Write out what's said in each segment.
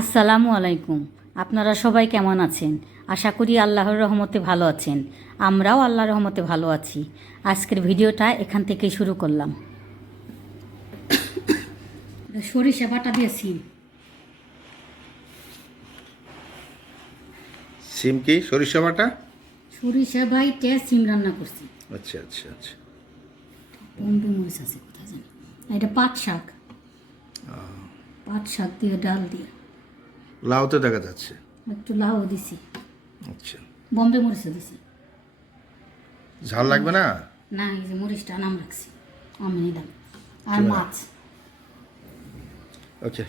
আসসালামু আলাইকুম। আপনারা সবাই কেমন আছেন? আশা করি আল্লাহর রহমতে ভালো আছেন। আমরাও আল্লাহর রহমতে ভালো আছি। আজকের ভিডিওটা এখান থেকেই শুরু করলাম। সরিষা বাটা দিয়েছি। সিম কি সরিষা বাটা? সরিষা বাইটে সিম রান্না করছি। আচ্ছা আচ্ছা আচ্ছা। পন্ডু মরিচ আছে কোথায় জানি। এটা পাট শাক। পাট শাক দিয়ে ডাল দিয়ে লাউ তো দেখা যাচ্ছে। একটু লাউ দিছি, আচ্ছা, বম্বে মরিচও দিছি। ঝাল লাগবে না? না, এই যে মরিচটা নাম রাখছি আমি নিলাম। আর চলো। মাছ। ওকে।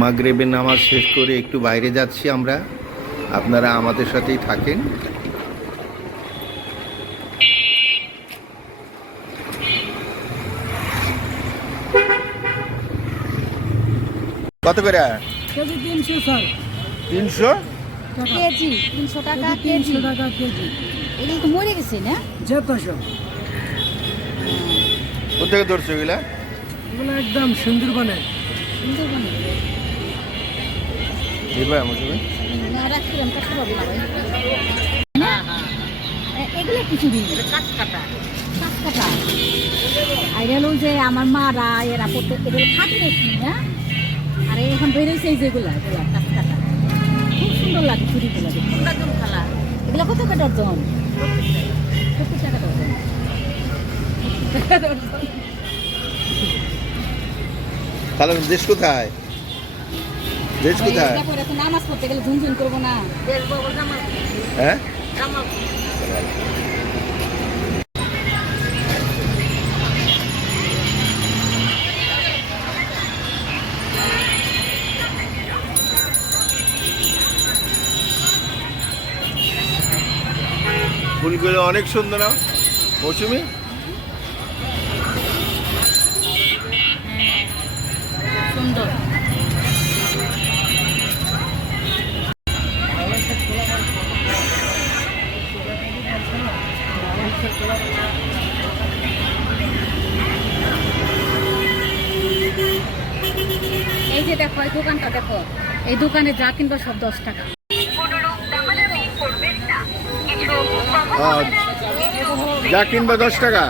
মাগরিবের নামাজ শেষ করে একটু বাইরে যাচ্ছি আমরা, আপনারা আমাদের সাথেই থাকেন। কত করে? KG 300 sir. 300 কেজি 300 টাকা কেজি। 300 টাকা কেজি। এগুলো তো মরে গেছে না? যতশো কোথেকে ধরছো এগুলা? এগুলো একদম সুন্দরবনের। সুন্দরবনে দিবা আমার সঙ্গে? না রাখছিলাম কষ্ট পাবো না ভাই। এগুলো কিছু দিন কাঠ কাটা আর এগুলো যে আমার মারা এরা পড়তে এগুলো খাটি রেখি না। আর এখন বেরোইছে এই যেগুলো এগুলো কাঠ কাটা খুব সুন্দর লাগে চুরিগুলো খালা। এগুলো কত টাকা ডজন? 70 টাকা ডজন। তাহলে দেশ কোথায়? দেশ কোথায়? এখন নামাজ পড়তে গেলে ঝুনঝুন করবো না। হ্যাঁ, ফুলগুলো অনেক সুন্দর না মৌসুমি? সুন্দর। এই যে দেখো এই দোকানটা দেখো, এই দোকানে যা কিনবা সব 10 টাকা। যা কিনবা 10 টাকা।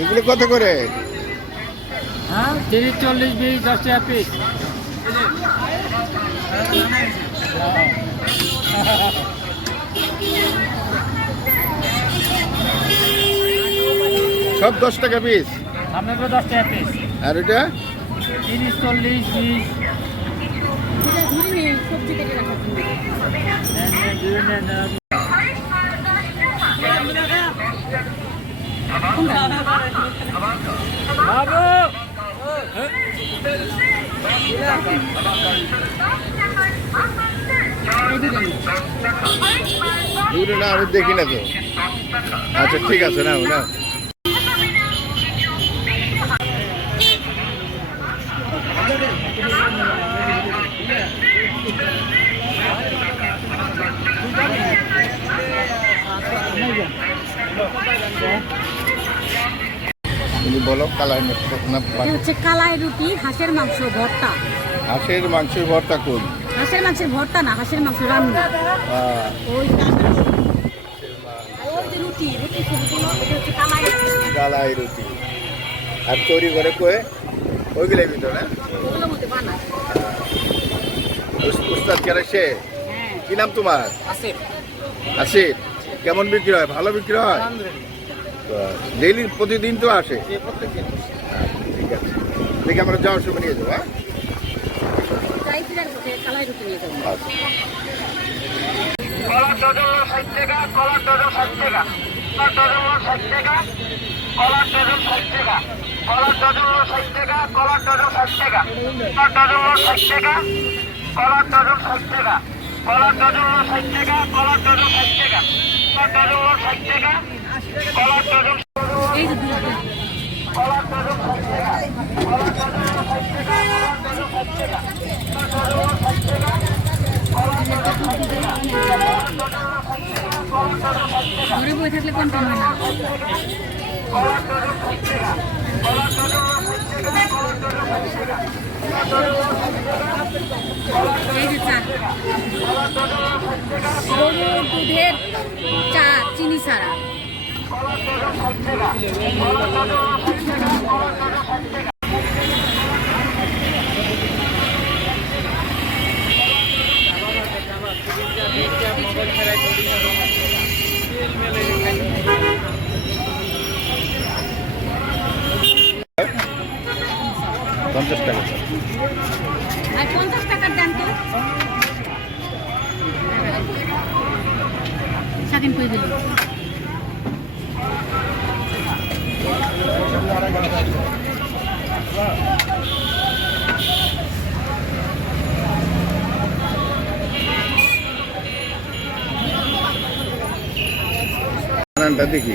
এগুলো কত করে? হ্যাঁ, 30, 40, 20, 10 টাকা পিস। সব 10 টাকা পিস। আপনাদের 10 টাকা পিস। আর এটা 30, 40, 20। সবজি কেটে রাখা বাবু দূরে না, আমি দেখি না তো। আচ্ছা ঠিক আছে, না না তুমি বলো। কালাই না এটা হচ্ছে কালাই রুটি, হাঁসের মাংস ভর্তা। হাঁসের মাংসের ভর্তা কোন? হাঁসের মাংসের ভর্তা না, হাঁসের মাংস রান্না। ওই ওই যে রুটি রুটি ছবিগুলো, এটা হচ্ছে কালাই রুটি। কালাই রুটি। আর তৈরি করে কয়ে ওইগুলোর ভিতরে না? ওগুলোর মধ্যে বানায়। উস্তাদ কেন সে? হ্যাঁ। কি নাম তোমার? আসিফ। আসিফ। কেমন বিক্রি হয়? ভালো বিক্রি হয়? ডেইলি প্রতিদিন তো আসে? ঠিক আছে, দেখি আমরা যাওয়ার সময় নিয়ে যাবো। হ্যাঁ, কালাই রুটি নিয়ে যাবো। আচ্ছা। কলার ডজন 60 টাকা, কলার ডজন 60 টাকা, কলার ডজন 60 টাকা, কলার ডজন 60 টাকা, কলার ডজন 60 টাকা, কলার ডজন 60 টাকা, কলার ডজন 60 টাকা, কলার ডজন 60 টাকা, কলার ডজন হলো 60 টাকা, কলার ডজন 60 টাকা, কলার ডজন হলো 60 টাকা, কলার ডজন এই যে দুটো কলার ডজন 60 টাকা, কলার ডজন হলো 60 টাকা, কলার ডজন 60 টাকা, কলার ডজন হলো 60 টাকা, কলার ডজন 60 টাকা, কলার ডজন 60 টাকা, ঘরে বসে থাকলে কম কম হয় না। কলার ডজন 60 টাকা, কলার ডজন হলো 60 টাকা, কলার ডজন 60 টাকা, কলার ডজন হলো 60 টাকা, এই যে চা গরুর দুধের চা চিনি ছাড়া। কলার ডজন 60 টাকা, কলার ডজন হলো 60 টাকা, কলার ডজন 60 টাকা। পঞ্চাশ টাকা আর 50 টাকার দেন তো স্বাধীন করে দিল। বানানটা দেখি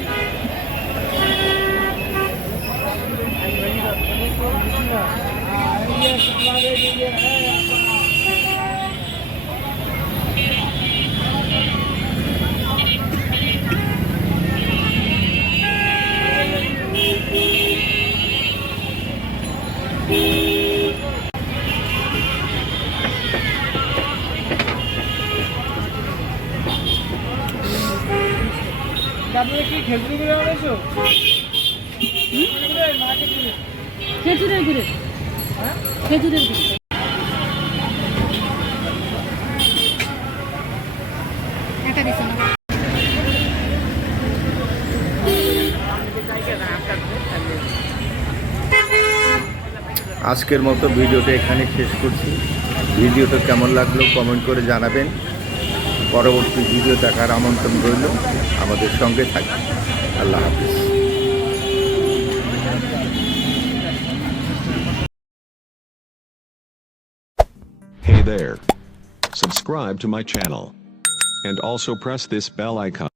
খেজুরের গুড়ে, খেজুরের গুড়ে। এটা দিছে না। আজকের মতো ভিডিওটা এখানে শেষ করছি। ভিডিওটা কেমন লাগলো কমেন্ট করে জানাবেন। পরবর্তী ভিডিও দেখার আমন্ত্রণ রইল। আমাদের সঙ্গে থাকবেন। আল্লাহ হাফিজ। Hey there. Subscribe to my channel. And also press this bell icon.